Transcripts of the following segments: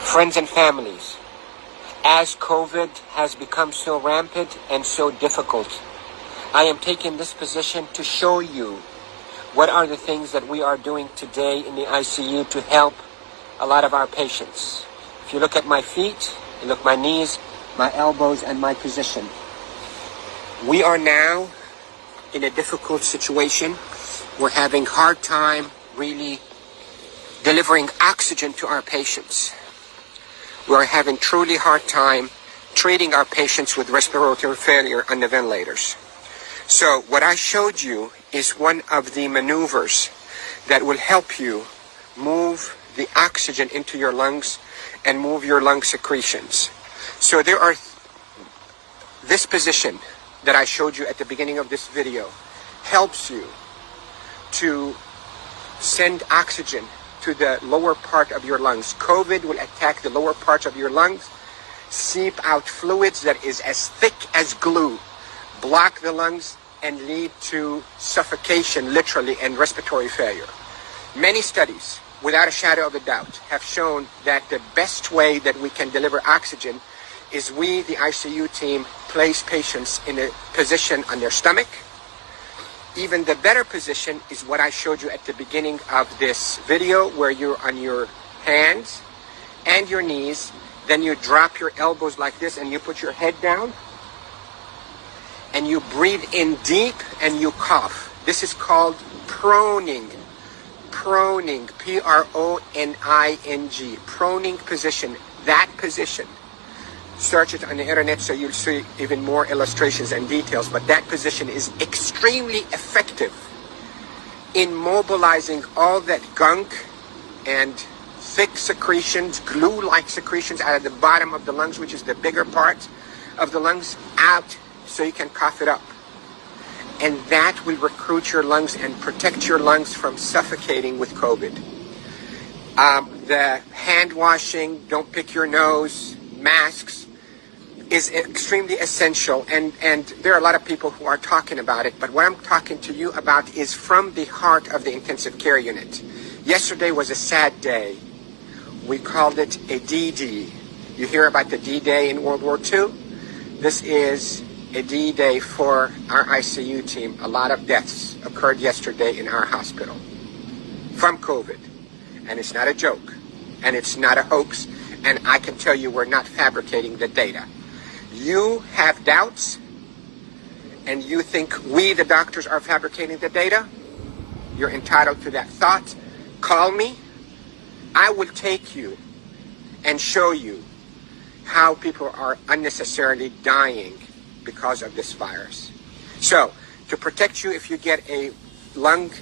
Friends and families, as COVID has become so rampant and so difficult, I am taking this position to show you what are the things that we are doing today in the ICU to help a lot of our patients. If you look at my feet, you look at my knees, my elbows, and my position. We are now in a difficult situation. We're having a hard time really delivering oxygen to our patients. We're having truly hard time treating our patients with respiratory failure on the ventilators. So what I showed you is one of the maneuvers that will help you move the oxygen into your lungs and move your lung secretions. So there are this position that I showed you at the beginning of this video helps you to send oxygen to the lower part of your lungs. COVID will attack the lower parts of your lungs, seep out fluids that is as thick as glue, block the lungs, and lead to suffocation, literally, and respiratory failure. Many studies, without a shadow of a doubt, have shown that the best way that we can deliver oxygen is we, the ICU team, place patients in a position on their stomach. Even the better position is what I showed you at the beginning of this video, where you're on your hands and your knees, then you drop your elbows like this and you put your head down and you breathe in deep and you cough. This is called proning. Proning, P-R-O-N-I-N-G, proning position. That position, search it on the internet so you'll see even more illustrations and details, but that position is extremely effective in mobilizing all that gunk and thick secretions, glue-like secretions out of the bottom of the lungs, which is the bigger part of the lungs, out so you can cough it up. And that will recruit your lungs and protect your lungs from suffocating with COVID. The hand washing, don't pick your nose, masks, is extremely essential. And there are a lot of people who are talking about it, but what I'm talking to you about is from the heart of the intensive care unit. Yesterday was a sad day. We called it a D-Day. You hear about the D-Day in World War II? This is a D-Day for our ICU team. A lot of deaths occurred yesterday in our hospital from COVID. And it's not a joke. And it's not a hoax. And I can tell you we're not fabricating the data. You have doubts and you think we, the doctors, are fabricating the data. You're entitled to that thought. Call me. I will take you and show you how people are unnecessarily dying because of this virus. So, to protect you if you get a lung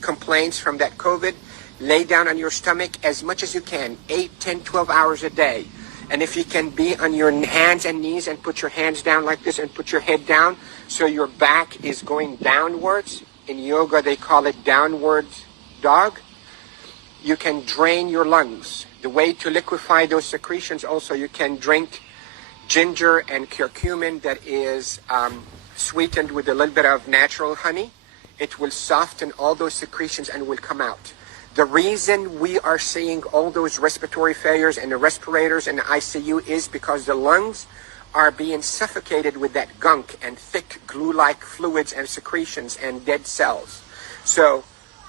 complaints from that COVID, lay down on your stomach as much as you can, 8, 10, 12 hours a day. And if you can be on your hands and knees and put your hands down like this and put your head down so your back is going downwards. In yoga, they call it downward dog. You can drain your lungs. The way to liquefy those secretions also, you can drink ginger and curcumin that is sweetened with a little bit of natural honey. It will soften all those secretions and will come out. The reason we are seeing all those respiratory failures and the respirators and the ICU is because the lungs are being suffocated with that gunk and thick glue-like fluids and secretions and dead cells. So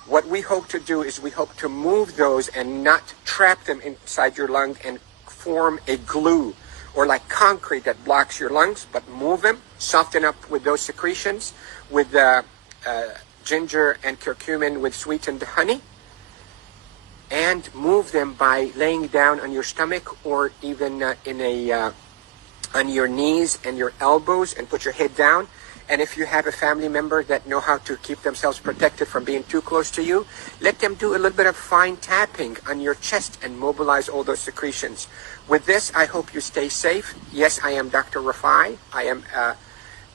what we hope to do is we hope to move those and not trap them inside your lung and form a glue or like concrete that blocks your lungs, but move them, soften up with those secretions with ginger and curcumin with sweetened honey, and move them by laying down on your stomach or even on your knees and your elbows and put your head down. And if you have a family member that know how to keep themselves protected from being too close to you, let them do a little bit of fine tapping on your chest and mobilize all those secretions. With this, I hope you stay safe. Yes, I am Dr. Rafai. I am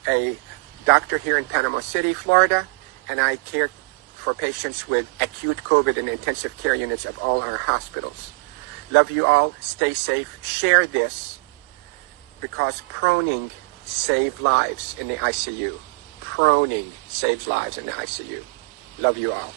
a doctor here in Panama City, Florida, and I care for patients with acute COVID in intensive care units of all our hospitals. Love you all. Stay safe. Share this because proning save lives in the ICU. proning saves lives in the ICU. Love you all.